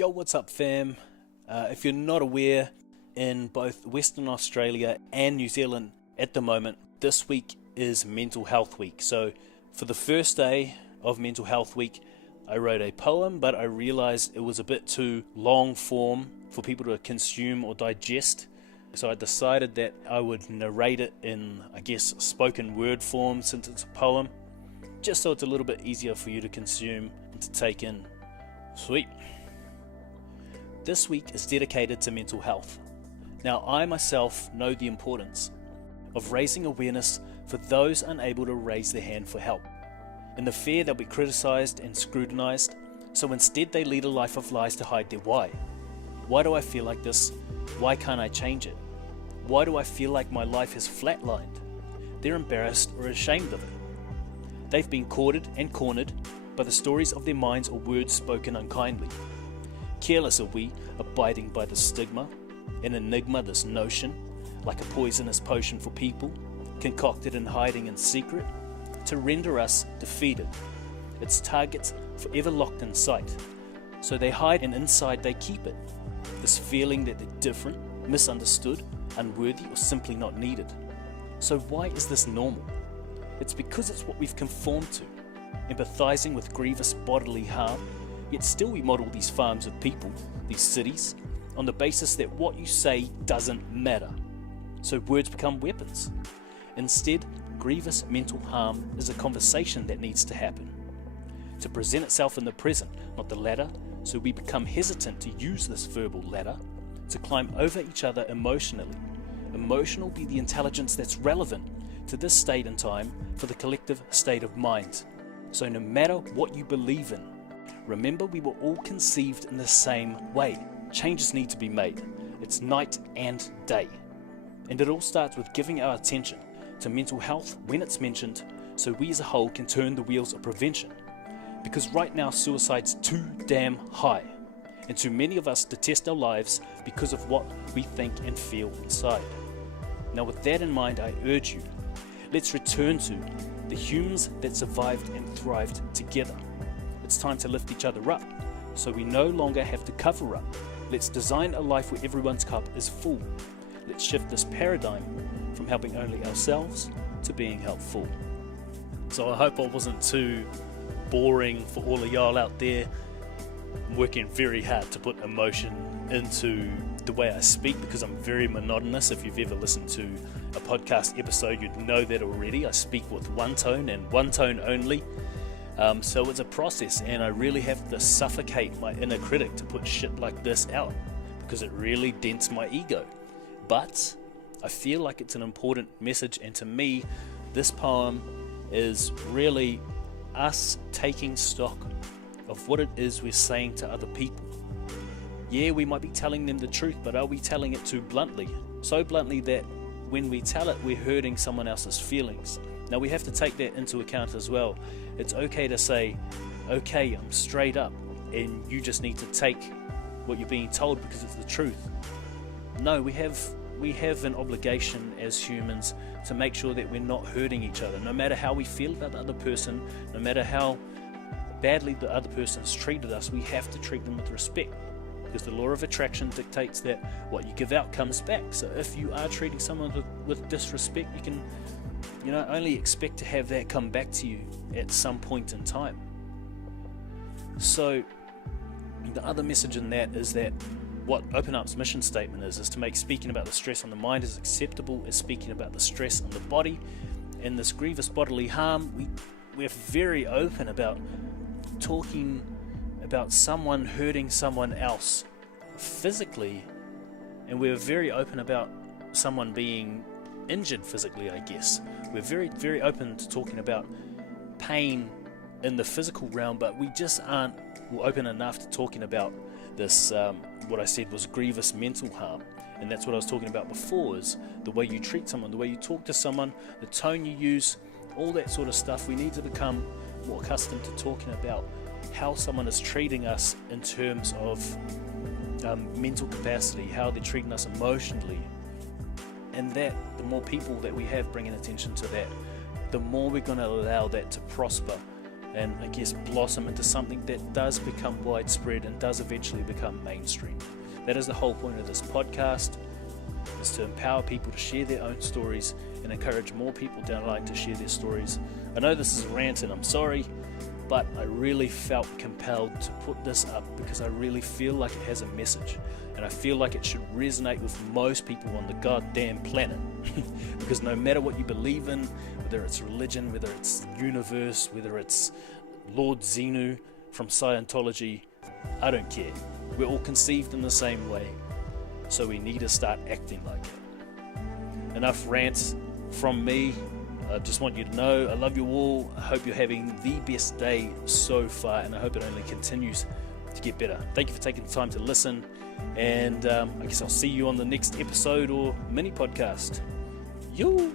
Yo, what's up fam? If you're not aware, in both Western Australia and New Zealand at the moment, this week is Mental Health Week. So for the first day of Mental Health Week, I wrote a poem, but I realized it was a bit too long form for people to consume or digest. So I decided that I would narrate it in, spoken word form since it's a poem, just so it's a little bit easier for you to consume and to take in. Sweet. This week is dedicated to mental health. Now, I myself know the importance of raising awareness for those unable to raise their hand for help. In the fear they'll be criticised and scrutinised, so instead they lead a life of lies to hide their why. Why do I feel like this? Why can't I change it? Why do I feel like my life has flatlined? They're embarrassed or ashamed of it. They've been courted and cornered by the stories of their minds or words spoken unkindly. Careless are we, abiding by the stigma, an enigma, this notion, like a poisonous potion for people, concocted and hiding in secret, to render us defeated. Its targets forever locked in sight, so they hide and inside they keep it. This feeling that they're different, misunderstood, unworthy, or simply not needed. So why is this normal? It's because it's what we've conformed to, empathizing with grievous bodily harm, yet still we model these farms of people, these cities, on the basis that what you say doesn't matter. So words become weapons. Instead, grievous mental harm is a conversation that needs to happen, to present itself in the present, not the latter, so we become hesitant to use this verbal ladder, to climb over each other emotionally. Emotional be the intelligence that's relevant to this state and time for the collective state of mind. So no matter what you believe in, remember we were all conceived in the same way. Changes need to be made. It's night and day. And it all starts with giving our attention to mental health when it's mentioned, so we as a whole can turn the wheels of prevention. Because right now suicide's too damn high, and too many of us detest our lives because of what we think and feel inside. Now with that in mind, I urge you, let's return to the humans that survived and thrived together. It's time to lift each other up, so we no longer have to cover up. Let's design a life where everyone's cup is full. Let's shift this paradigm from helping only ourselves to being helpful. So I hope I wasn't too boring for all of y'all out there. I'm working very hard to put emotion into the way I speak because I'm very monotonous. If you've ever listened to a podcast episode, you'd know that already. I speak with one tone and one tone only. So it's a process, and I really have to suffocate my inner critic to put shit like this out because it really dents my ego. But I feel like it's an important message, and to me, this poem is really us taking stock of what it is we're saying to other people. Yeah, we might be telling them the truth, but are we telling it too bluntly? So bluntly that when we tell it, we're hurting someone else's feelings. Now we have to take that into account as well. It's okay to say, okay, I'm straight up, and you just need to take what you're being told because it's the truth. No, we have an obligation as humans to make sure that we're not hurting each other. No matter how we feel about the other person, no matter how badly the other person has treated us, we have to treat them with respect. Because the law of attraction dictates that what you give out comes back. So if you are treating someone with disrespect, you can only expect to have that come back to you at some point in time. So the other message in that is that what Open Up's mission statement is to make speaking about the stress on the mind as acceptable as speaking about the stress on the body. And this grievous bodily harm, we're very open about talking about someone hurting someone else physically, and we're very open about someone being injured physically, I guess. We're very, very open to talking about pain in the physical realm, but we just aren't open enough to talking about this, what I said was grievous mental harm. And that's what I was talking about before, is the way you treat someone, the way you talk to someone, the tone you use, all that sort of stuff. We need to become more accustomed to talking about how someone is treating us in terms of mental capacity, how they're treating us emotionally. And that the more people that we have bringing attention to that, the more we're going to allow that to prosper and I guess blossom into something that does become widespread and does eventually become mainstream. That is the whole point of this podcast, is to empower people to share their own stories and encourage more people down the line to share their stories. I know this is a rant and I'm sorry, but I really felt compelled to put this up because I really feel like it has a message, and I feel like it should resonate with most people on the goddamn planet. Because no matter what you believe in, whether it's religion, whether it's universe, whether it's Lord Xenu from Scientology, I don't care. We're all conceived in the same way, so we need to start acting like it. Enough rants from me. I just want you to know I love you all. I hope you're having the best day so far, and I hope it only continues to get better. Thank you for taking the time to listen, and I guess I'll see you on the next episode or mini podcast. Yo!